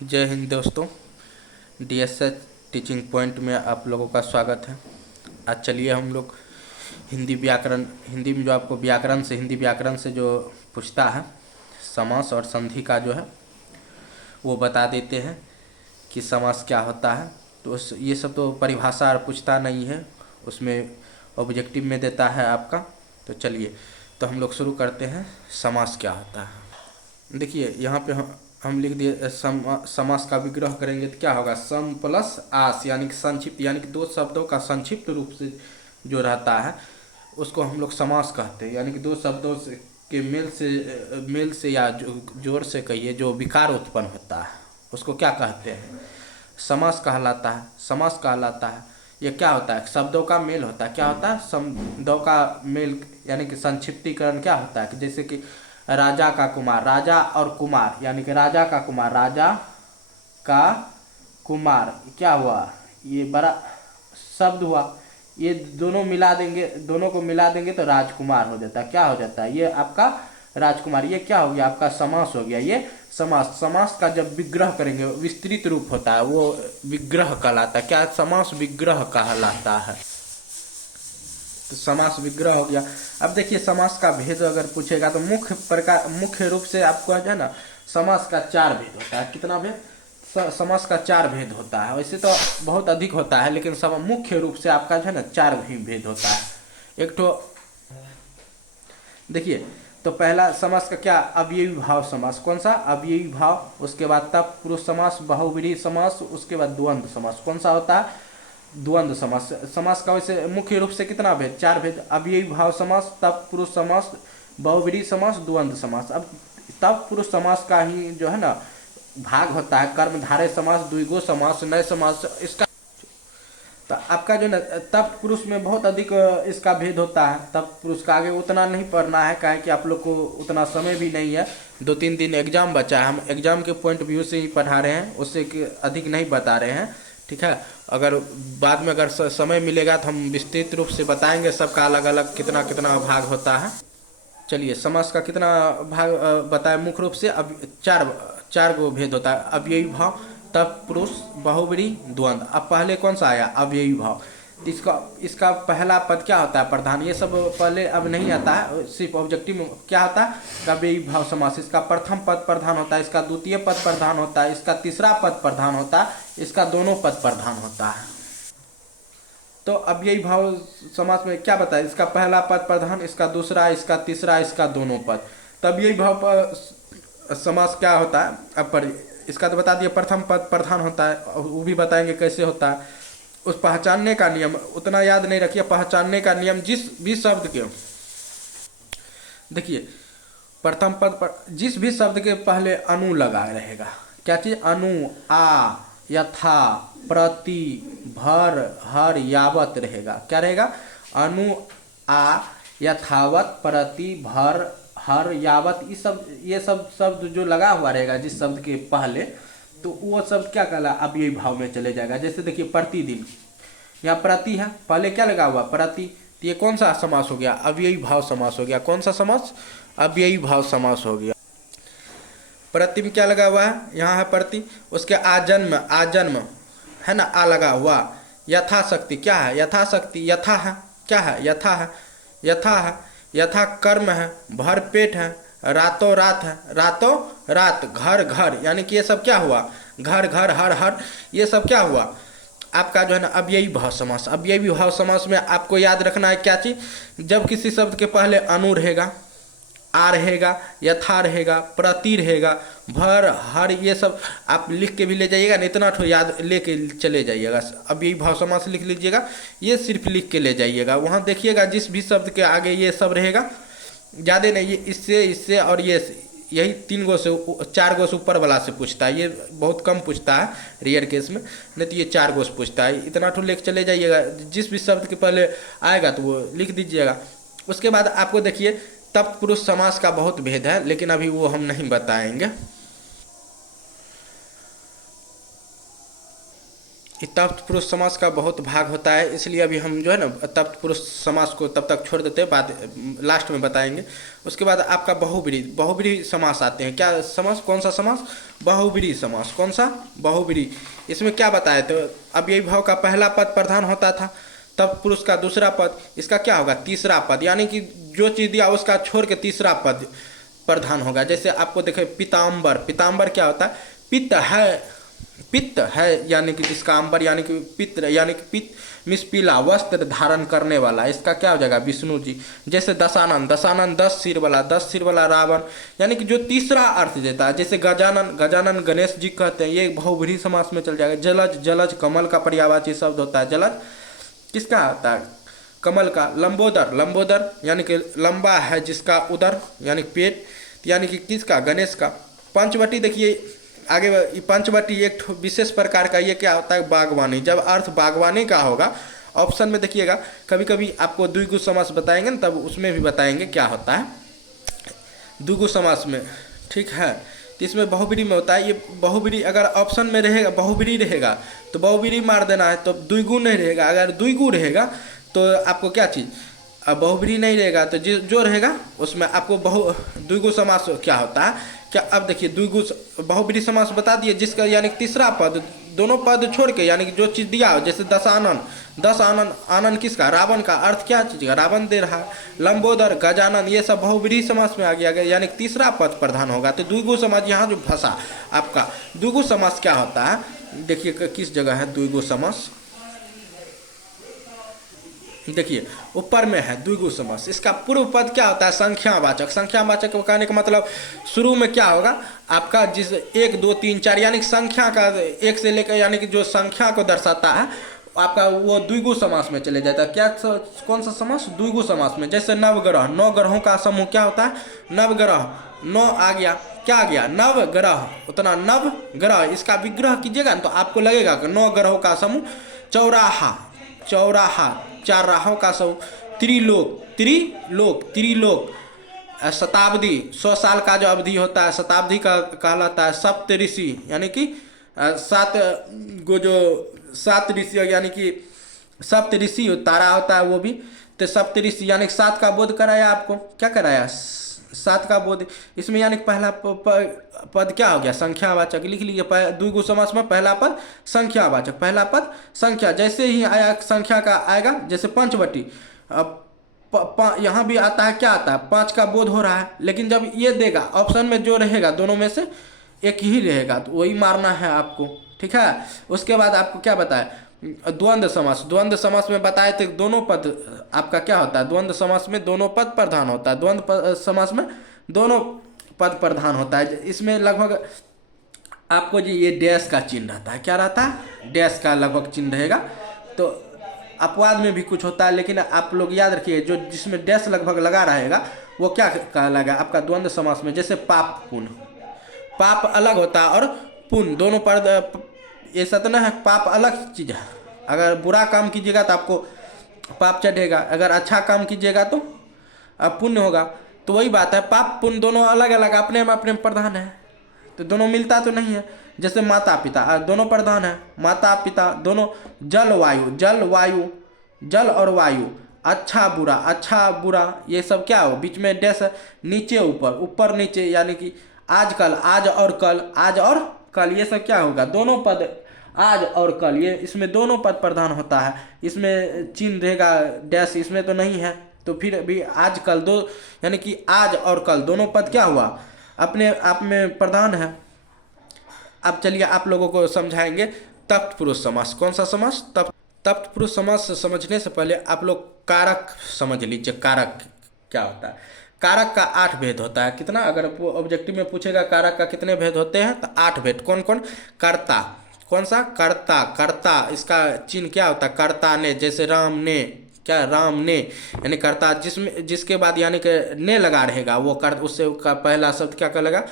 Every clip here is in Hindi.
जय हिंद दोस्तों। डीएसएच टीचिंग पॉइंट में आप लोगों का स्वागत है। आज चलिए हम लोग हिंदी में जो आपको हिंदी व्याकरण से जो पूछता है, समास और संधि का जो है वो बता देते हैं कि समास क्या होता है। तो ये सब तो परिभाषा पूछता नहीं है, उसमें ऑब्जेक्टिव में देता है आपका। तो चलिए तो हम लोग शुरू करते हैं। समास क्या होता है, देखिए यहाँ पे हम लिख दिए समास का विग्रह करेंगे तो क्या होगा, सम प्लस आस यानी कि संक्षिप्त, यानी कि दो शब्दों का संक्षिप्त रूप से जो रहता है उसको हम लोग समास कहते हैं। यानी कि दो शब्दों से के मेल से या जोर से कहिए जो विकार उत्पन्न होता है उसको क्या कहते हैं, समास कहलाता है। समास कहलाता है ये क्या होता है, शब्दों का मेल होता है। क्या होता है, शब्दों का मेल यानी कि संक्षिप्तीकरण क्या होता है कि जैसे कि राजा का कुमार, राजा और कुमार यानी कि राजा का कुमार, राजा का कुमार क्या हुआ, ये बड़ा शब्द हुआ। ये दोनों को मिला देंगे तो राजकुमार हो जाता है। क्या हो जाता है, ये आपका राजकुमार। ये क्या हो गया, आपका समास हो गया। ये समास का जब विग्रह करेंगे, विस्तृत रूप होता है, वो विग्रह कहलाता है। क्या, समास विग्रह कहलाता है। तो समास विग्रह हो गया। अब देखिए समास का भेद अगर पूछेगा तो मुख्य रूप से आपको है ना, समास का चार भेद होता है। कितना भेद, समास का चार भेद होता है। वैसे तो बहुत अधिक होता है, लेकिन मुख्य रूप से आपका जो है ना चार ही भेद होता है। एक तो देखिए, तो पहला समास का क्या, अव्ययी भाव समास। कौन सा, अव्ययी भाव। उसके बाद तत्पुरुष समास, बहुव्रीहि समास, उसके बाद द्वंद्व समास। कौन सा होता है, द्वंद्व समास। समास का वैसे मुख्य रूप से कितना भेद, चार भेद, अव्ययी भाव समास, तत्पुरुष समास, बहुव्रीहि समास, द्वंद्व समास। अब तत्पुरुष समास का ही जो है ना भाग होता है कर्मधारय समास, द्विगु समास, नय समास। इसका तो आपका जो ना तत्पुरुष में बहुत अधिक इसका भेद होता है। तत्पुरुष का आगे उतना नहीं पढ़ना है, काहे कि आप लोग को उतना समय भी नहीं है। 2-3 दिन एग्जाम बचा है, हम एग्जाम के पॉइंट व्यू से ही पढ़ा रहे हैं, उससे अधिक नहीं बता रहे हैं। ठीक है, अगर बाद में अगर समय मिलेगा तो हम विस्तृत रूप से बताएंगे सबका अलग अलग कितना कितना भाग होता है। चलिए, समास का कितना भाग बताए मुख्य रूप से। अब चार गो भेद होता है, अव्ययी भाव, तत्पुरुष, बहुव्रीहि, द्वंद्व। अब पहले कौन सा आया, अव्ययी भाव। इसका पहला पद क्या होता है, प्रधान। ये सब पहले अब नहीं आता है, सिर्फ ऑब्जेक्टिव में क्या होता है, अव्ययी भाव समास। इसका प्रथम पद प्रधान होता है, इसका द्वितीय पद प्रधान होता है, इसका तीसरा पद प्रधान होता है, इसका दोनों पद प्रधान होता है। तो अब यही भाव समास में क्या बताया, इसका पहला पद प्रधान, इसका दूसरा, इसका तीसरा, इसका दोनों पद। तब यही भाव समास क्या होता है। अब पर इसका तो बता दिया, प्रथम पद प्रधान होता है, वो भी बताएंगे कैसे होता है। उस पहचानने का नियम उतना याद नहीं रखिए, पहचानने का नियम जिस भी शब्द के, देखिए प्रथम पद पर जिस भी शब्द के पहले अनु लगा रहेगा, क्या चीज, अनु, आ, यथा, प्रति, भर, हर, यावत रहेगा। क्या रहेगा, अनु, आ, यथावत, प्रति, भर, हर, यावत। ये सब शब्द जो लगा हुआ रहेगा जिस शब्द के पहले, तो वो शब्द क्या कहला, अव्ययी भाव में चले जाएगा। जैसे देखिए प्रतिदिन, यहाँ प्रति है, पहले क्या लगा हुआ, प्रति। तो ये कौन सा समास हो गया, अव्ययी भाव समास हो गया। कौन सा समास, अव्ययी भाव समास हो गया। प्रति में क्या लगा हुआ है, यहाँ है प्रति। उसके आजन्म है ना, आ लगा हुआ। यथाशक्ति क्या है, यथाशक्ति, यथा है, क्या है, यथा है, यथा है, यथा कर्म है, भर पेट है, रातों रात है, रातों रात, घर घर, यानी कि ये सब क्या हुआ, घर घर, हर हर, ये सब क्या हुआ आपका जो है ना अव्ययी भाव समास। अव्ययी भाव समास में आपको याद रखना है क्या चीज, जब किसी शब्द के पहले अनु रहेगा, आ रहेगा, यथा रहेगा, प्रति रहेगा, भर, हर, ये सब आप लिख के भी ले जाइएगा, नहीं इतना ठो याद लेके चले जाइएगा। अब यही भाव समास लिख लीजिएगा, ये सिर्फ लिख के ले जाइएगा। वहाँ देखिएगा जिस भी शब्द के आगे ये सब रहेगा, ज़्यादा नहीं, ये इससे और ये यही 3 गो से 4 गो से ऊपर वाला से पूछता है। ये बहुत कम पूछता है रेयर केस में, नहीं तो ये 4 गो से पूछता है। इतना ठो लेके चले जाइएगा, जिस भी शब्द के पहले आएगा तो वो लिख दीजिएगा। उसके बाद आपको देखिए तत्पुरुष समास का बहुत भेद है, लेकिन अभी वो हम नहीं बताएंगे। तत्पुरुष समास का बहुत भाग होता है, इसलिए अभी हम जो है ना तत्पुरुष समास को तब तक छोड़ देते हैं, बाद लास्ट में बताएंगे। उसके बाद आपका बहुब्रीहि, बहुब्रीहि समास आते हैं। क्या समास, कौन सा समास? बहुब्रीहि समास। कौन सा? बहुब्रीहि। इसमें क्या बताया? तो अब यही भाव का पहला पद प्रधान होता था, तत्पुरुष का दूसरा पद, इसका क्या होगा? तीसरा पद, यानी कि जो चीज़ दिया उसका छोड़ के तीसरा पद प्रधान होगा। जैसे आपको देखे पीताम्बर, पीताम्बर क्या होता है? पित्त है, पित्त है, यानी कि जिसका अंबर यानी कि पित्र, यानी कि पित्त मिस पीला वस्त्र धारण करने वाला, इसका क्या हो जाएगा? विष्णु जी। जैसे दशानन, दशानन 10 सिर वाला, 10 सिर वाला रावण, यानी कि जो तीसरा अर्थ देता है। जैसे गजानन, गजानन गणेश जी कहते हैं, ये बहुब्रीहि समास में चल जाएगा। जलज, जलज कमल का पर्यायवाची शब्द होता है। जलज किसका होता है? कमल का। लंबोदर, लंबोदर यानी कि लंबा है जिसका उदर यानी पेट, यानी कि किसका? गणेश का। पंचवटी देखिए आगे, पंचवटी एक विशेष प्रकार का, ये क्या होता है? बागवानी। जब अर्थ बागवानी का होगा, ऑप्शन में देखिएगा, कभी कभी आपको द्विगु समास बताएंगे ना, तब उसमें भी बताएंगे क्या होता है द्विगु समास में, ठीक है। तो इसमें बहुब्रीहि में होता है ये। बहुब्रीहि अगर ऑप्शन में रहेगा, बहुब्रीहि रहेगा तो बहुब्रीहि मार देना है, तो द्विगु नहीं रहेगा। अगर द्विगु रहेगा तो आपको क्या चीज़? अब बहुब्रीहि नहीं रहेगा तो जो रहेगा उसमें आपको द्विगु समास क्या होता है क्या? अब देखिए द्विगु बहुब्रीहि समास बता दिए, जिसका यानी कि तीसरा पद, दोनों पद छोड़ के, यानी कि जो चीज़ दिया हो, जैसे दशानन, दस आनन, आनन किसका? रावण का। अर्थ क्या चीज़ का? रावण दे रहा है। लंबोदर, गजानन, ये सब बहुब्रीहि समास में आ गया, यानी कि तीसरा पद प्रधान होगा। तो द्विगु समास यहाँ जो फंसा आपका, द्विगु समास क्या होता है? देखिए किस जगह है द्विगु समास, देखिए ऊपर में है द्विगु समास। इसका पूर्व पद क्या होता है? संख्यावाचक। संख्यावाचक कहने का मतलब शुरू में क्या होगा आपका? जिस 1 2 3 4 यानी कि संख्या का, एक से लेकर, यानी कि जो संख्या को दर्शाता है आपका, वो द्विगु समास में चले जाता है। क्या कौन सा समास? द्विगु समास में। जैसे नवग्रह, 9 ग्रहों का समूह क्या होता है? नवग्रह। 9 आ गया, क्या आ गया? नवग्रह। उतना नवग्रह, इसका विग्रह कीजिएगा ना तो आपको लगेगा कि 9 ग्रहों का समूह। चौराहा, चौराहा 4 राहों का समूह। त्रिलोक, त्रिलोक, त्रिलोक। शताब्दी, 100 साल का जो अवधि होता है शताब्दी का कहलाता है। सप्तऋषि यानी कि 7 गो, जो 7 ऋषि, यानी कि सप्तऋषि तारा होता है वो भी। तो सप्तऋषि यानी कि 7 का बोध कराया आपको। क्या कराया? 7 का बोध। इसमें यानी कि पहला पद क्या हो गया? संख्यावाचक। लिख लीजिए द्विगु समास में पहला पद संख्यावाचक, पहला पद संख्या। जैसे ही आया संख्या का आएगा, जैसे पंचवटी, यहाँ भी आता है, क्या आता है? 5 का बोध हो रहा है, लेकिन जब ये देगा ऑप्शन में जो रहेगा दोनों में से एक ही रहेगा, तो वही मारना है आपको, ठीक है। उसके बाद आपको क्या बताया? द्वंद्व समास। द्वंद्व समास में बताए थे दोनों पद आपका क्या होता है? द्वंद्व समास में दोनों पद प्रधान होता है। द्वंद्व समास में दोनों पद प्रधान होता है। इसमें लगभग आपको जी ये डैश का चिन्ह रहता है। क्या रहता है? डैश का लगभग चिन्ह रहेगा। तो अपवाद में भी कुछ होता है, लेकिन आप लोग याद रखिए जो जिसमें डैश लगभग लगा रहेगा वो क्या कहलाएगा आपका द्वंद्व समास में। जैसे पाप पुण्य, पाप अलग होता है और पुण्य दोनों पद, ऐसा तो ना है पाप अलग चीज़ है। अगर बुरा काम कीजिएगा तो आपको पाप चढ़ेगा, अगर अच्छा काम कीजिएगा तो अब पुण्य होगा। तो वही बात है, पाप पुण्य दोनों अलग अलग अपने में प्रधान है, तो दोनों मिलता तो नहीं है। जैसे माता पिता दोनों प्रधान है, माता पिता दोनों। जल वायु, जल वायु, जल और वायु, अच्छा बुरा, अच्छा बुरा, ये सब क्या हो? बीच में डैश, नीचे ऊपर, ऊपर नीचे, यानी कि आजकल, आज और कल, आज और कल, ये सब क्या होगा? दोनों पद, आज और कल, ये इसमें दोनों पद प्रधान होता है। इसमें चिन्ह रहेगा डैश, इसमें तो नहीं है, तो फिर भी आज कल दो, यानी कि आज और कल दोनों पद क्या हुआ? अपने आप में प्रधान है। अब चलिए आप लोगों को समझाएंगे तत्पुरुष समास। कौन सा समास? तत्पुरुष समास समझने से पहले आप लोग कारक समझ लीजिए। कारक क्या होता है? कारक का 8 भेद होता है। कितना? अगर ऑब्जेक्टिव में पूछेगा कारक का कितने भेद होते हैं, तो 8 भेद। कौन कौन? कर्ता, कौन सा? कर्ता, कर्ता, इसका चिन्ह क्या होता है? कर्ता ने, जैसे राम ने, क्या? राम ने, यानी कर्ता जिसमें जिसके बाद यानी कि ने लगा रहेगा वो कर, उससे का पहला शब्द क्या कहलाएगा?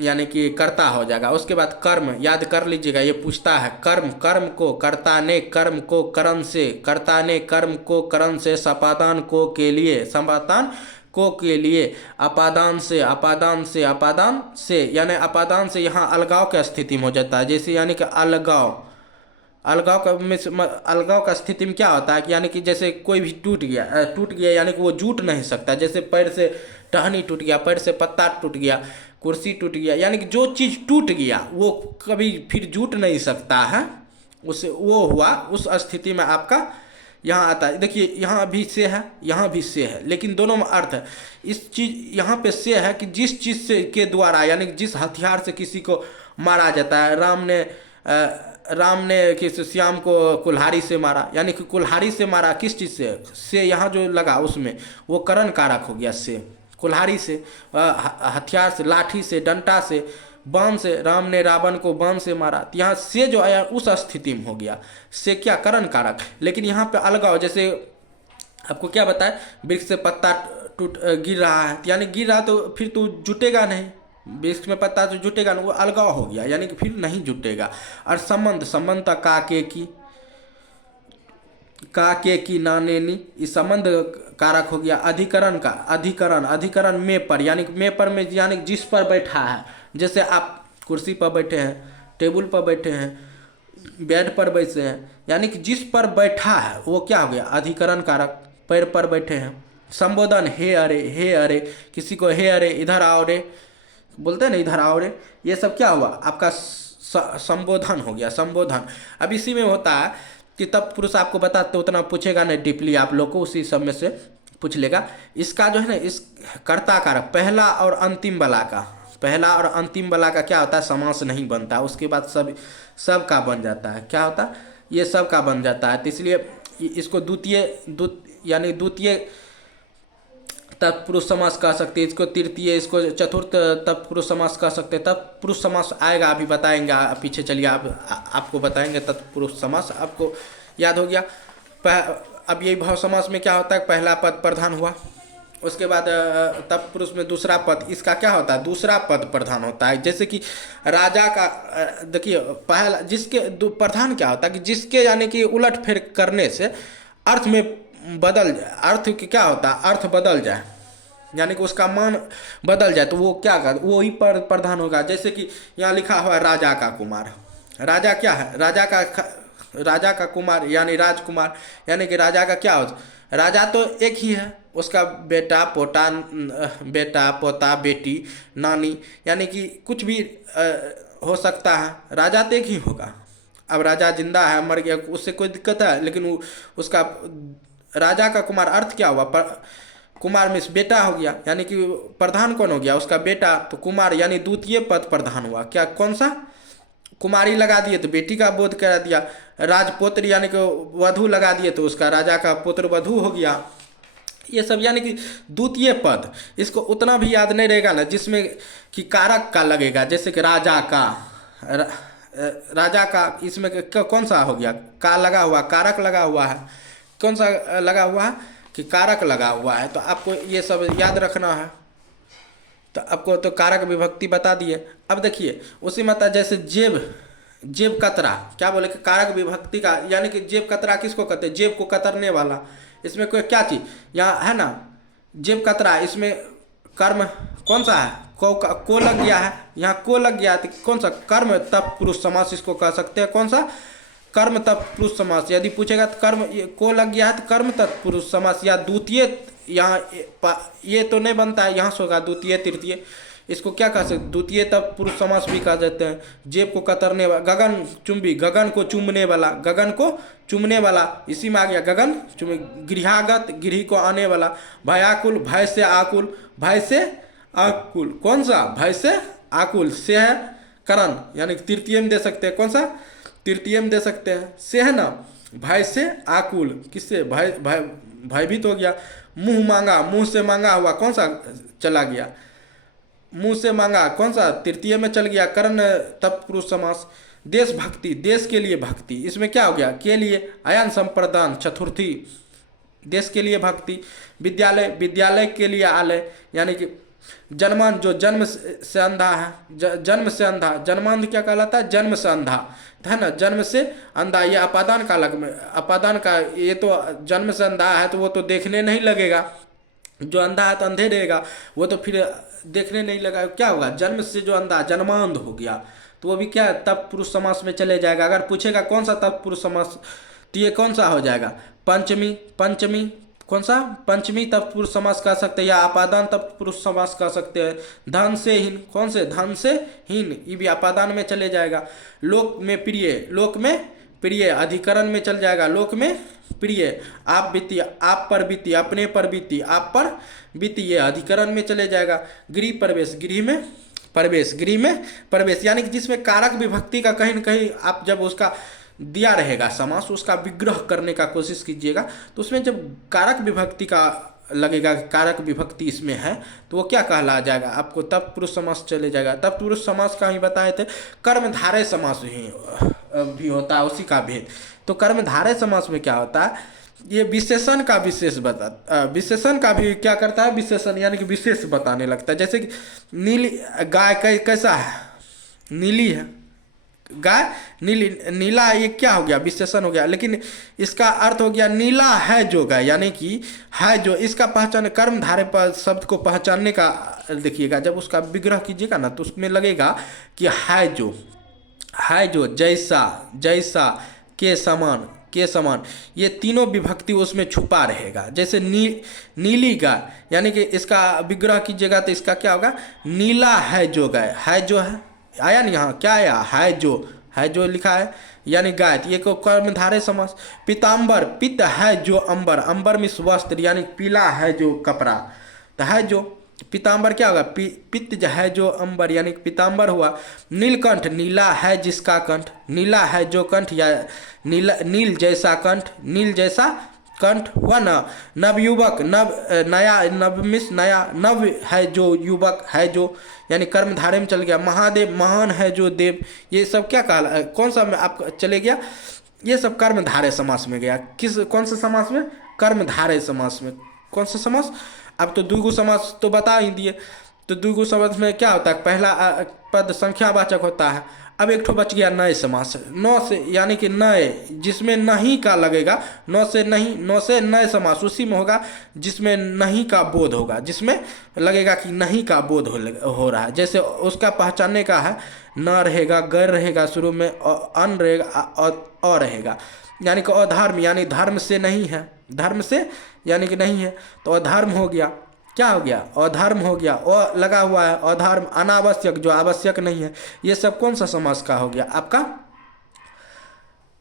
यानी कि कर्ता हो जाएगा। उसके बाद कर्म, याद कर लीजिएगा, ये पूछता है कर्म, कर्म को कर्ता ने, कर्म को करण से, कर्ता ने कर्म को करण से, संपादान को के लिए, संपादान को के लिए, अपादान से, अपादान से, अपादान से, यानी अपादान से यहाँ अलगाव की स्थिति में हो जाता है। जैसे यानी कि अलगाव, अलगाव का अलगाव का स्थिति में क्या होता है कि यानी कि जैसे कोई भी टूट गया यानी कि वो जुट नहीं सकता। जैसे पैर से टहनी टूट गया, पैर से पत्ता टूट गया, कुर्सी टूट गया, यानी कि जो चीज़ टूट गया वो कभी फिर जुट नहीं सकता है। उस वो हुआ, उस स्थिति में आपका यहाँ आता है। देखिए यहाँ भी से है, यहाँ भी से है, लेकिन दोनों में अर्थ है। इस चीज यहाँ पे से है कि जिस चीज से के द्वारा यानी कि जिस हथियार से किसी को मारा जाता है। राम ने किस श्याम को कुल्हाड़ी से मारा, यानी कि कुल्हाड़ी से मारा। किस चीज से यहाँ जो लगा उसमें वो करण कारक हो गया। से कुल्हाड़ी से, हथियार से, लाठी से, डंडा से, बाण से, राम ने रावण को बाण से मारा। तो यहाँ से जो आया उस स्थिति में हो गया से क्या, करण कारक। लेकिन यहाँ पे अलगाव, जैसे आपको क्या बताया, वृक्ष से पत्ता टूट गिर रहा है, यानी गिर रहा तो फिर तो जुटेगा नहीं, वृक्ष में पत्ता तो जुटेगा नहीं, वो अलगाव हो गया यानी कि फिर नहीं जुटेगा। और संबंध था का के की नाने नी, इस संबंध कारक हो गया। अधिकरण में पर, यानी कि में पर में यानी कि जिस पर बैठा है। जैसे आप कुर्सी पर बैठे हैं, टेबल पर बैठे हैं, बेड पर बैठे हैं, यानी कि जिस पर बैठा है वो क्या हो गया, अधिकरण कारक। पैर पर बैठे हैं, संबोधन हे अरे, किसी को हे अरे, इधर आओ रे बोलते हैं ना, इधर आओ रे, ये सब क्या हुआ आपका संबोधन हो गया, संबोधन। अब इसी में होता है कि तब पुरुष आपको बताते उतना पूछेगा नहीं डीपली, आप लोग को उसी सब में से पूछ लेगा। इसका जो है ना, इस कर्ता कारक पहला और अंतिम वाला का क्या होता है, समास नहीं बनता, उसके बाद सब का बन जाता है। क्या होता है, ये सब का बन जाता है। तो इसलिए इसको यानी द्वितीय तत्पुरुष समास कह सकते हैं, इसको तृतीय, इसको चतुर्थ तत्पुरुष समास कह सकते हैं। तत्पुरुष समास आएगा, अभी बताएंगे, पीछे चलिए आपको बताएंगे तत्पुरुष समास, आपको याद हो गया। अब यही भाव समास में क्या होता है, पहला पद प्रधान हुआ, उसके बाद तत्पुरुष में दूसरा पद, इसका क्या होता है, दूसरा पद प्रधान होता है। जैसे कि राजा का देखिए पहला, जिसके प्रधान क्या होता है कि जिसके यानी कि उलट फेर करने से अर्थ में अर्थ की क्या होता है, अर्थ बदल जाए, यानी कि उसका मान बदल जाए, तो वो क्या कर, वो ही पर प्रधान होगा। जैसे कि यहाँ लिखा हुआ है राजा का कुमार, राजा क्या है, राजा का कुमार यानी राजकुमार, यानी कि राजा का क्या हो, राजा तो एक ही है, उसका बेटा पोता बेटी नानी, यानी कि कुछ भी हो सकता है, राजा तो एक ही होगा। अब राजा जिंदा है, मर गया, उससे कोई दिक्कत है, लेकिन उसका राजा का कुमार अर्थ क्या हुआ, कुमार में बेटा हो गया, यानी कि प्रधान कौन हो गया, उसका बेटा, तो कुमार यानी द्वितीय पद प्रधान हुआ। क्या, कौन सा, कुमारी लगा दिए तो बेटी का बोध करा दिया, राजपुत्र यानी कि वधू लगा दिए तो उसका राजा का पुत्र वधू हो गया। ये सब यानी कि द्वितीय पद, इसको उतना भी याद नहीं रहेगा ना जिसमें कि कारक का लगेगा। जैसे कि राजा का इसमें कौन सा हो गया, का लगा हुआ, कारक लगा हुआ है, कौन सा लगा हुआ है कि कारक लगा हुआ है, तो आपको ये सब याद रखना है। तो आपको तो कारक विभक्ति बता दिए। अब देखिए उसी में जैसे जेब कतरा, क्या बोले कि कारक विभक्ति का, यानी कि जेब कतरा किसको कहते हैं, जेब को कतरने वाला। इसमें कोई क्या चीज यहाँ है ना, जेब कतरा, इसमें कर्म कौन सा है, को लग गया है, यहाँ को लग गया, तो कौन सा, कर्म तत्पुरुष समास इसको कह सकते हैं। कौन सा, कर्म तत्पुरुष समास। यदि पूछेगा तो कर्म को लग गया है तो कर्म तत्पुरुष समास, या द्वितीय, यहाँ ये तो नहीं बनता है, यहाँ से होगा द्वितीय तृतीय, इसको क्या कह सकते, द्वितीय तत्पुरुष समास भी कह देते हैं। जेब को कतरने वाला, गगन चुंबी, गगन को चूमने वाला, इसी में आ गया गगन चुंबी। गृहागत, गृह को आने वाला। भयाकुल, भय से आकुल, कौन सा, भय से आकुल, से है करण, यानी तृतीय में दे सकते हैं। कौन सा, तृतीय में दे सकते हैं, से है ना, भय से आकुल, किससे, भयभीत हो गया। मुंह मांगा, मुंह से मांगा हुआ, कौन सा चला गया, मुंह से मांगा, कौन सा, तृतीय में चल गया, करण तत्पुरुष समास। देशभक्ति, देश के लिए भक्ति, इसमें क्या हो गया, के लिए, अयन संप्रदान, चतुर्थी, देश के लिए भक्ति। विद्यालय, विद्यालय के लिए आलय, यानी कि जन्मान, जो जन्म से अंधा है, जन्म से अंधा, जन्मांध क्या कहलाता है, जन्म से अंधा है ना, जन्म से अंधा, ये अपादान का अपादान का, ये तो जन्म से अंधा है तो वो तो देखने नहीं लगेगा, जो अंधा है तो अंधे रहेगा, वो तो फिर देखने नहीं लगा, क्या होगा, जन्म से जो अंधा, जन्मांध हो गया, तो वो भी क्या तत्पुरुष समास में चले जाएगा। अगर पूछेगा कौन सा तत्पुरुष समास, तो ये कौन सा हो जाएगा, पंचमी। पंचमी कौन सा, पंचमी तत्पुरुष समास कह सकते हैं, या अपादान तत्पुरुष समास कह सकते हैं। धन से हीन, कौन से, धन से हीन, ये भी अपादान में चले जाएगा। लोक में प्रिय, लोक में प्रिय अधिकरण में चल जाएगा, लोक में प्रिय। आप बीती, आप पर बीती, अपने पर बीती, आप पर बीती, ये अधिकरण में चले जाएगा। गृह प्रवेश, गृह में प्रवेश, गृह में प्रवेश, यानी कि जिसमें कारक विभक्ति का कहीं न कहीं आप जब उसका दिया रहेगा समास, उसका विग्रह करने का कोशिश कीजिएगा, तो उसमें जब कारक विभक्ति का लगेगा, कारक विभक्ति इसमें है, तो वो क्या कहला जाएगा, आपको तत्पुरुष समास चले जाएगा। तत्पुरुष समास का ही बताए थे, कर्मधारय समास भी होता है, उसी का भेद। तो कर्मधारय समास में क्या होता है, ये विशेषण का विशेष विशेषण का भी क्या करता है, विशेषण यानी कि विशेष बताने लगता है। जैसे कि नीली गाय कैसा है, नीली है गाय, नीली, नीला, ये क्या हो गया, विशेषण हो गया, लेकिन इसका अर्थ हो गया नीला है जो गाय, यानी कि है जो, इसका पहचान कर्मधारय पर शब्द को पहचानने का देखिएगा, जब उसका विग्रह कीजिएगा ना, तो उसमें लगेगा कि है जो, है जो, जैसा, जैसा, के समान, के समान, ये तीनों विभक्ति उसमें छुपा रहेगा। जैसे नीली गाय, यानी कि इसका विग्रह कीजिएगा तो इसका क्या होगा, नीला है जो गाय, है जो है, आया नहीं, यहाँ क्या आया, है जो लिखा है, यानी गाय, तो ये को कर्मधारय समास। पीताम्बर, पित्त है जो अंबर, अंबर में वस्त्र, यानी पीला है जो कपड़ा, तो है जो, पीताम्बर क्या होगा, पित्त है जो अंबर, यानी पीताम्बर हुआ। नीलकंठ, नीला है जिसका कंठ, नीला है जो कंठ, या नील जैसा कंठ, नील जैसा कंठ हुआ ना। नवयुवक, नव नया, नवमिस नया, नव है जो युवक, है जो, यानी कर्मधारय में चल गया। महादेव, महान है जो देव, ये सब क्या कहा, कौन सा में आप चले गया, ये सब कर्मधारय समास में गया। किस, कौन से समास में, कर्मधारय समास में। कौन सा समास, अब तो द्विगु समास तो बता ही दिए। तो द्विगु समास में क्या होता है, पहला पद संख्यावाचक होता है। अब एक ठो बच गया नए समास, नौ से, यानी कि नए, जिसमें नहीं का लगेगा, नौ से नहीं, नौ से नए समास उसी में होगा जिसमें नहीं का बोध होगा, जिसमें लगेगा कि नहीं का बोध हो रहा है। जैसे उसका पहचानने का है, न रहेगा, गैर रहेगा, शुरू में अन रहेगा, अ रहेगा, यानी कि अधर्म, यानी धर्म से नहीं है, धर्म से यानी कि नहीं है, तो अधर्म हो गया, क्या हो गया, अधर्म हो गया, अ लगा हुआ है, अधर्म। अनावश्यक, जो आवश्यक नहीं है, ये सब कौन सा समास का हो गया,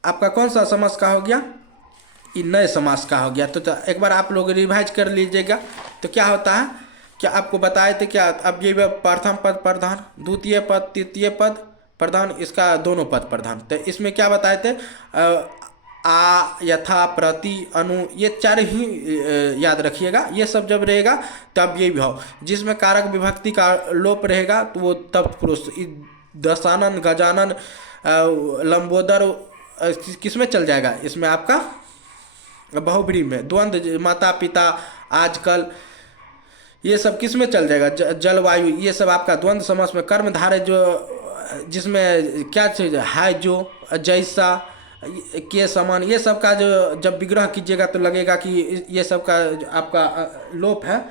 आपका कौन सा समास का हो गया, ये नए समास का हो गया। तो एक बार आप लोग रिवाइज कर लीजिएगा। तो क्या होता है, क्या आपको बताए थे, क्या अब ये प्रथम पद प्रधान, द्वितीय पद, तृतीय पद प्रधान, इसका दोनों पद प्रधान। तो इसमें क्या बताए थे, आ, यथा, प्रति, अनु, ये चार ही याद रखिएगा। ये सब जब रहेगा तब ये भाव, जिसमें कारक विभक्ति का लोप रहेगा तो वो तत्पुरुष। दशानन, गजानन, लंबोदर किसमें चल जाएगा, इसमें आपका बहुब्रीहि में। द्वंद्व, माता पिता, आजकल, ये सब किस में चल जाएगा, जलवायु, ये सब आपका द्वंद्व समास में। कर्मधारय जो, जिसमें क्या चीज है जो, जैसा, के समान, ये सब का जो जब विग्रह कीजिएगा तो लगेगा कि ये सब का आपका लोप है,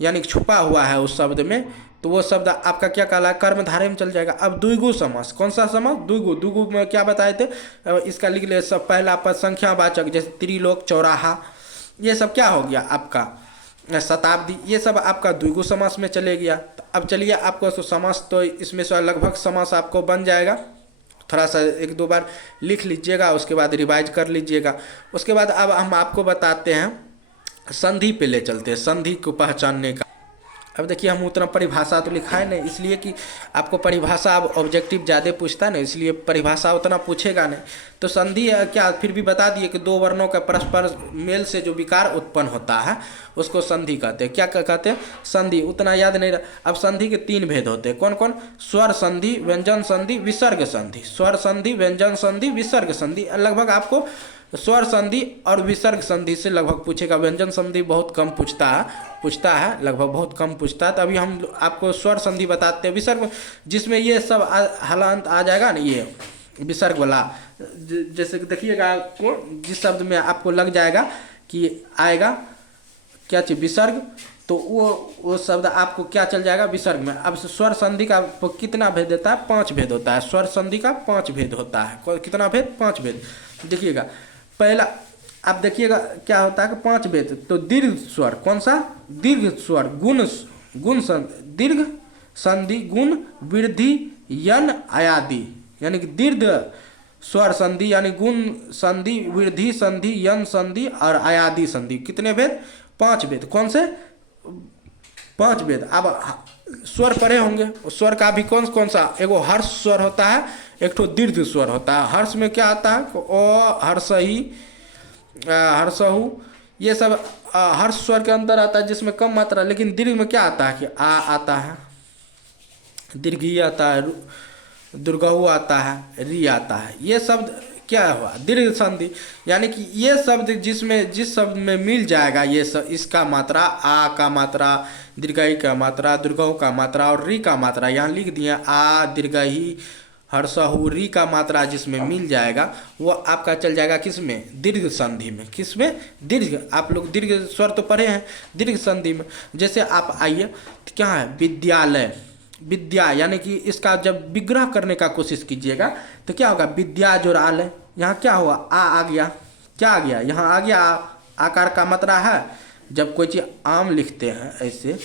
यानी छुपा हुआ है उस शब्द में, तो वो शब्द आपका क्या कहला है, कर्मधारय में चल जाएगा। अब द्विगु समास, कौन सा समास, द्विगु। द्विगु में क्या बताए थे, इसका लिख ले, सब पहला पद संख्यावाचक, जैसे त्रिलोक, चौराहा, ये सब क्या हो गया आपका, शताब्दी, ये सब आपका द्विगु समास में चले गया। तो अब चलिए आपको समास, तो इसमें से लगभग समास आपको बन जाएगा। थोड़ा सा एक दो बार लिख लीजिएगा, उसके बाद रिवाइज कर लीजिएगा। उसके बाद अब हम आपको बताते हैं, संधि पे ले चलते हैं, संधि को पहचानने का। अब देखिए, हम उतना परिभाषा तो लिखा है नहीं, इसलिए कि आपको परिभाषा अब ऑब्जेक्टिव ज़्यादा पूछता है ना, इसलिए परिभाषा उतना पूछेगा नहीं। तो संधि क्या, फिर भी बता दिए कि दो वर्णों का परस्पर मेल से जो विकार उत्पन्न होता है उसको संधि कहते हैं। क्या कहते हैं, संधि। उतना याद नहीं रहा। अब संधि के तीन भेद होते हैं, कौन कौन, स्वर संधि, व्यंजन संधि, विसर्ग संधि। स्वर संधि, व्यंजन संधि, विसर्ग संधि। लगभग आपको स्वर संधि और विसर्ग संधि से लगभग पूछेगा। व्यंजन संधि बहुत कम पूछता है, लगभग बहुत कम पूछता है। तो अभी हम आपको स्वर संधि बताते हैं। विसर्ग, जिसमें ये सब हलांत आ जाएगा ना, ये विसर्ग वाला, जैसे देखिएगा जिस शब्द में आपको लग जाएगा कि आएगा क्या चीज, विसर्ग, तो वो शब्द आपको क्या चल जाएगा विसर्ग में। अब स्वर संधि का कितना भेद देता है, 5 भेद होता है। स्वर संधि का 5 भेद होता है। कितना भेद, 5 भेद। देखिएगा पहला, आप देखिएगा क्या होता है कि 5 भेद। तो दीर्घ स्वर, कौन सा, दीर्घ स्वर, गुण दीर्घ संधि, गुण, वृद्धि, यन, आयादि, यानी कि दीर्घ स्वर संधि यानी गुण संधि, वृद्धि संधि, यन संधि और आयादि संधि। कितने भेद, 5 भेद। कौन से, 5 भेद। अब स्वर पढ़े होंगे, स्वर का भी कौन कौन सा, एगो हर्ष स्वर होता है, एक तो दीर्घ स्वर होता है। हर्ष में क्या आता है, ओ, हर्षही, हर्षहु, ये सब हर्ष स्वर के अंदर आता है जिसमें कम मात्रा। लेकिन दीर्घ में क्या आता है कि आ आता है, दीर्घी आता है, दुर्गहु आता है, री आता है। ये शब्द क्या हुआ, दीर्घ संधि। यानी कि ये शब्द जिस शब्द में मिल जाएगा ये सब, इसका मात्रा, आ का मात्रा, दीर्घई का मात्रा, दुर्गहु का मात्रा और री का मात्रा यहाँ लिख दिए। आ, दीर्घई, हर्षहु, री का मात्रा जिसमें मिल जाएगा वो आपका चल जाएगा किसमें, दीर्घ संधि में। किसमें, दीर्घ। आप लोग दीर्घ स्वर तो पढ़े हैं, दीर्घ संधि में। जैसे आप आइए तो क्या है, विद्यालय, विद्या, यानी कि इसका जब विग्रह करने का कोशिश कीजिएगा तो क्या होगा, विद्या जोड़ आलय। यहाँ क्या हुआ, आ गया, क्या आ गया, यहाँ आ गया, आकार का मात्रा है। जब कोई चीज़ आम लिखते हैं ऐसे,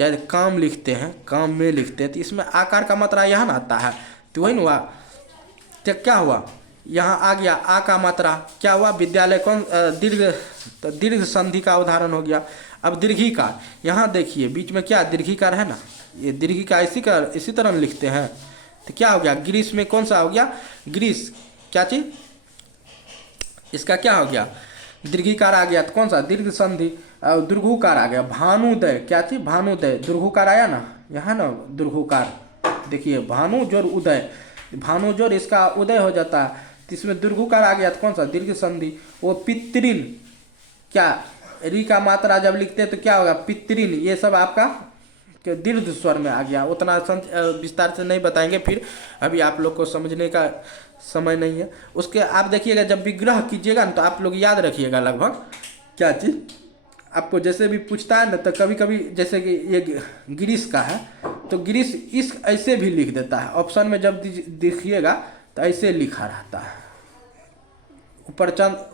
या काम लिखते हैं, काम में लिखते हैं, तो इसमें आकार का मात्रा यहाँ ना आता है। तो वही ना हुआ, तो क्या हुआ, यहाँ आ गया आ का मात्रा, क्या हुआ, विद्यालय। कौन, दीर्घ, तो दीर्घ संधि का उदाहरण हो गया। अब दीर्घिकार, यहाँ देखिए बीच में क्या दीर्घिकार है ना, ये दीर्घिकार इसी तरह लिखते हैं। तो क्या हो गया, ग्रीस में कौन सा हो गया, ग्रीस, क्या चीज, इसका क्या हो गया, दीर्घिकार आ गया। तो कौन सा, दीर्घ संधि। और दीर्घुकार आ गया, भानुदय, क्या चीज, भानुदय, दीर्घुकार आया ना, यहाँ ना दीर्घुकार। देखिए भानु जोर उदय, भानु जोर इसका उदय हो जाता है, तो इसमें दीर्घुकार आ गया। तो कौन सा, दीर्घ संधि। वो पितृन, क्या, री का मात्रा जब लिखते हैं तो क्या होगा, पितृन, ये सब आपका दीर्घ स्वर में आ गया। उतना विस्तार से नहीं बताएंगे, फिर अभी आप लोग को समझने का समय नहीं है। उसके आप देखिएगा जब विग्रह कीजिएगा ना तो आप लोग याद रखिएगा लगभग क्या चीज़, आपको जैसे भी पूछता है ना तो कभी कभी जैसे कि ये ग्रीस का है तो ग्रीस इस ऐसे भी लिख देता है। ऑप्शन में जब देखिएगा तो ऐसे लिखा रहता है,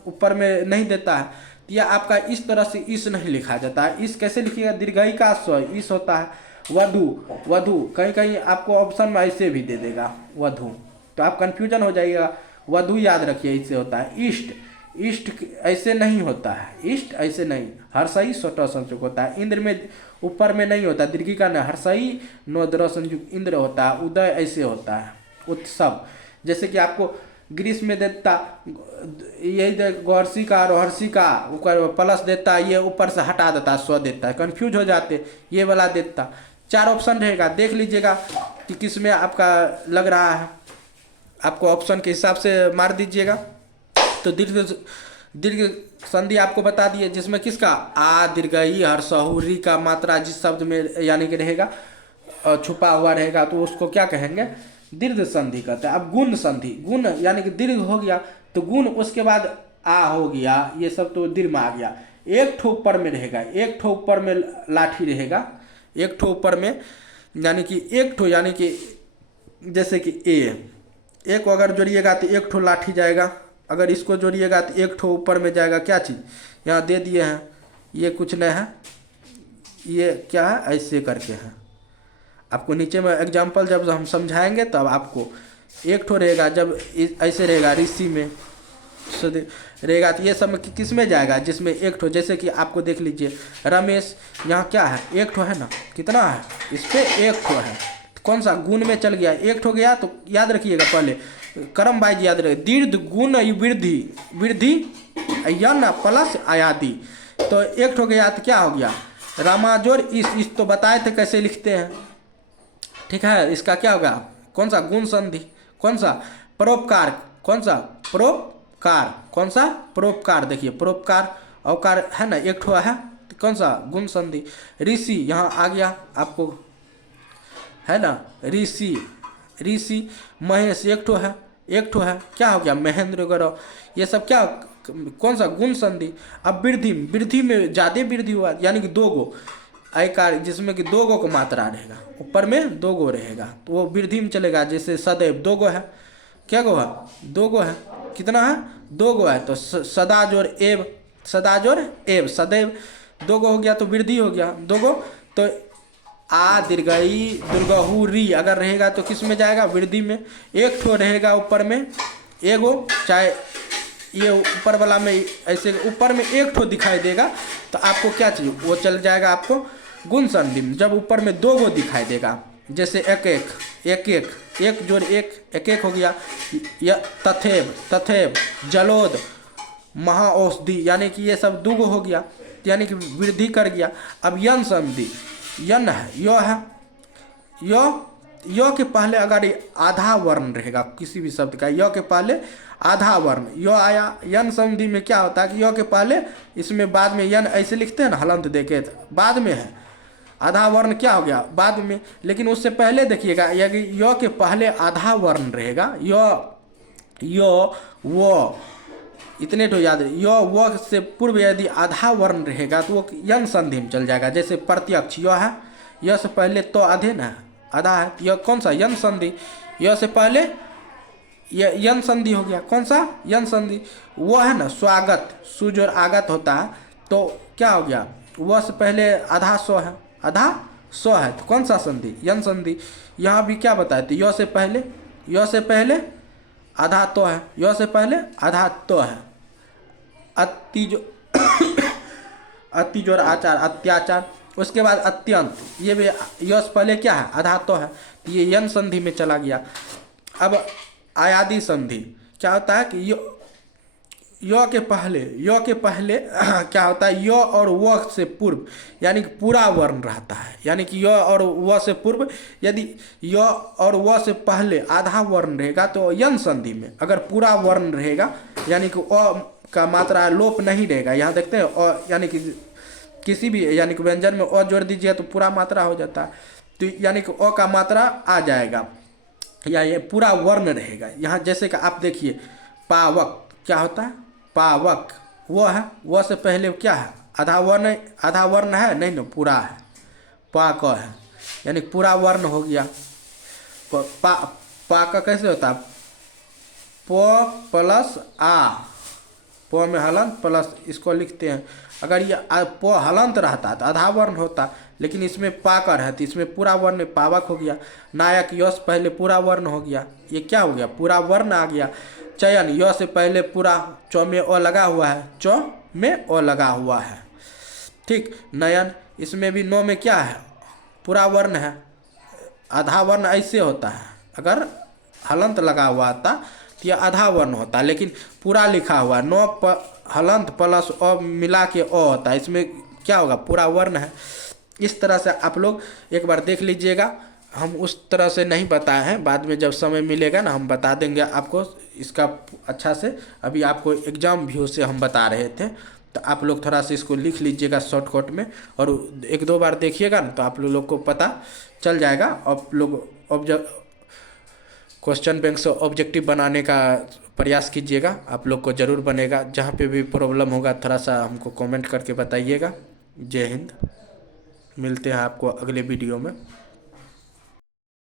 ऊपर में नहीं देता है। या आपका इस तरह से इस नहीं लिखा जाता है। इस कैसे लिखिएगा, दीर्घई का स्व इस होता है। वधु, वधु कहीं कहीं आपको ऑप्शन में ऐसे भी दे देगा वधु, तो आप कंफ्यूजन हो जाइएगा। वधु याद रखिए इससे होता है। इष्ट, इष्ट ऐसे नहीं होता है, इष्ट ऐसे नहीं। हर्षई स्वतः संयुक्त होता है। इंद्र में ऊपर में नहीं होता, दीर्घी का नहीं, हर्षई नोद्र संयुक्त इंद्र होता है। उदय ऐसे होता है। उत्सव, जैसे कि आपको ग्रीस में देता यही गौरसी का रोहर्षी का ऊपर प्लस देता है, ये ऊपर से हटा देता है, स्व देता है, कंफ्यूज हो जाते, ये वाला देता। 4 ऑप्शन रहेगा, देख लीजिएगा कि किस में आपका लग रहा है, आपको ऑप्शन के हिसाब से मार दीजिएगा। तो दीर्घ संधि आपको बता दिए जिसमें किसका, आ, दीर्घई, हर्षहु, री का मात्रा जिस शब्द में यानी कि रहेगा छुपा हुआ रहेगा तो उसको क्या कहेंगे, दीर्घ संधि कहते हैं। अब गुण संधि, गुण यानी कि दीर्घ हो गया तो गुण, उसके बाद आ हो गया, ये सब तो दीर्घ में आ गया। एक ठो ऊपर में रहेगा, एक ठो ऊपर में लाठी रहेगा, एक ठो ऊपर में यानी कि एक ठो, यानी कि जैसे कि एक को अगर जोड़िएगा तो एक ठो लाठी जाएगा, अगर इसको जोड़िएगा तो एक ठो ऊपर में जाएगा। क्या चीज़ यहाँ दे दिए हैं, ये कुछ नहीं है, ये क्या है, ऐसे करके है। आपको नीचे में एग्जाम्पल जब हम समझाएंगे तब आपको एक ठो रहेगा, जब ऐसे रहेगा ऋषि में रहेगा तो ये सब में किस में जाएगा, जिसमें एक ठो, जैसे कि आपको देख लीजिए रमेश, यहाँ क्या है, एक ठो है ना, कितना है, इस पर एक ठो है, कौन सा, गुण में चल गया, एक ठो गया। तो याद रखिएगा पहले क्रम वाइज याद रखिए, दीर्घ, गुण, वृद्धि, वृद्धि, यन प्लस आयादि। तो एक ठो गया तो क्या हो गया, रामाजोर इस तो बताए थे कैसे लिखते हैं, ठीक है। इसका क्या होगा, कौन सा, गुण संधि, कौन सा, परोपकार, कौन सा, परोपकार, कौन सा, परोपकार। देखिए परोपकार औकार है ना, एक ठो है, तो कौन सा, गुण संधि। ऋषि यहाँ आ गया आपको है ना, ऋषि, ऋषि, महेश एक ठो है, एक ठो है, क्या हो गया, महेंद्र गौरव, ये सब क्या, कौन सा, गुण संधि। अब वृद्धि, वृद्धि में ज़्यादा वृद्धि हुआ यानी कि 2 गो, ऐकार जिसमें कि दो गो का मात्रा रहेगा, ऊपर में दो गो रहेगा तो वो वृद्धि में चलेगा। जैसे सदैव दो गो है, क्या गो है, दो गो है, कितना है, दो गो है, तो सदा जोड़ एव, सदा जोड़ एव, सदैव दो गो हो गया तो वृद्धि हो गया दो गो। तो आ दीर्घई दुर्गहू री अगर रहेगा तो किस में जाएगा, वृद्धि में। एक ठो रहेगा ऊपर में एगो, चाहे ये ऊपर वाला में ऐसे ऊपर में एक ठो दिखाई देगा तो आपको क्या चाहिए, वो चल जाएगा आपको गुण संधि में। जब ऊपर में दो गो दिखाई देगा, जैसे एक एक एक एक एक जोड़ एक एक एक हो गया, तथेव तथेव जलोद महाऔषधि, यानी कि ये सब दो गो हो गया, यानी कि वृद्धि कर गया। अब यन संधि, यन है, यो है, यो के पहले अगर आधा वर्ण रहेगा किसी भी शब्द का, यो के पहले आधा वर्ण यो आया, यन संधि में क्या होता है कि यो के पहले, इसमें बाद में यन ऐसे लिखते हैं ना हलंत देके, बाद में है आधा वर्ण क्या हो गया बाद में। लेकिन उससे पहले देखिएगा यदि यो के पहले आधा वर्ण रहेगा, यो वो इतने तो याद है, यो वो से पूर्व यदि आधा वर्ण रहेगा तो वो यन संधि में चल जाएगा। जैसे प्रत्यक्ष यो है, यो से पहले तो आधे ना आधा है, यह कौन सा, यन संधि। यो से पहले ये यन संधि हो गया, कौन सा, यन संधि। वो है ना स्वागत, सुज और आगत होता है तो क्या हो गया, वह से पहले आधा सो है, आधा सो है तो कौन सा संधि, यन संधि। यहाँ भी क्या बताए थे, यो से पहले आधा तो है, यो से पहले आधा तो है। अति जो अति जोड़ आचार अत्याचार, उसके बाद अत्यंत, ये भी यो से पहले क्या है, आधा तो है, तो ये यन संधि में चला गया। अब आयादी संधि क्या होता है कि यो के पहले क्या होता है, यो और वो से पूर्व यानी कि पूरा वर्ण रहता है, यानी कि यो और वो से पूर्व, यदि यो और वो से पहले आधा वर्ण रहेगा तो यन संधि में। अगर पूरा वर्ण रहेगा यानी कि अ का मात्रा लोप नहीं रहेगा, यहाँ देखते हैं अ, यानी कि किसी भी यानी कि व्यंजन में अ जोड़ दीजिए तो पूरा मात्रा हो जाता है, तो यानी कि अ का मात्रा आ जाएगा या ये पूरा वर्ण रहेगा। यहाँ जैसे कि आप देखिए पावक क्या होता है, पावक वो है, वो से पहले क्या है, आधा वर्ण है नहीं ना, पूरा है, पाक है, यानी पूरा वर्ण हो गया। पा का कैसे होता है, प प्लस आ, प में हलंत प्लस इसको लिखते हैं। अगर ये प हलंत रहता तो आधा वर्ण होता, लेकिन इसमें पाकर है तो इसमें पूरा वर्ण पावक हो गया। नायक यश पहले पूरा वर्ण हो गया, ये क्या हो गया, पूरा वर्ण आ गया। चयन य से पहले पूरा चौ में अ लगा हुआ है, चौ में अ लगा हुआ है, ठीक। नयन इसमें भी नौ में क्या है, पूरा वर्ण है, आधा वर्ण ऐसे होता है, अगर हलंत लगा हुआ था तो यह आधा वर्ण होता है, लेकिन पूरा लिखा हुआ नौ हलंत प्लस अ मिला के अ होता है, इसमें क्या होगा, पूरा वर्ण है। इस तरह से आप लोग एक बार देख लीजिएगा, हम उस तरह से नहीं बताए हैं, बाद में जब समय मिलेगा ना हम बता देंगे आपको इसका अच्छा से। अभी आपको एग्जाम व्यू से हम बता रहे थे, तो आप लोग थोड़ा सा इसको लिख लीजिएगा शॉर्टकट में, और एक दो बार देखिएगा ना तो आप लोग को पता चल जाएगा। आप लोग क्वेश्चन बैंक से ऑब्जेक्टिव बनाने का प्रयास कीजिएगा, आप लोग को ज़रूर बनेगा। जहाँ पे भी प्रॉब्लम होगा थोड़ा सा हमको कमेंट करके बताइएगा। जय हिंद, मिलते हैं आपको अगले वीडियो में।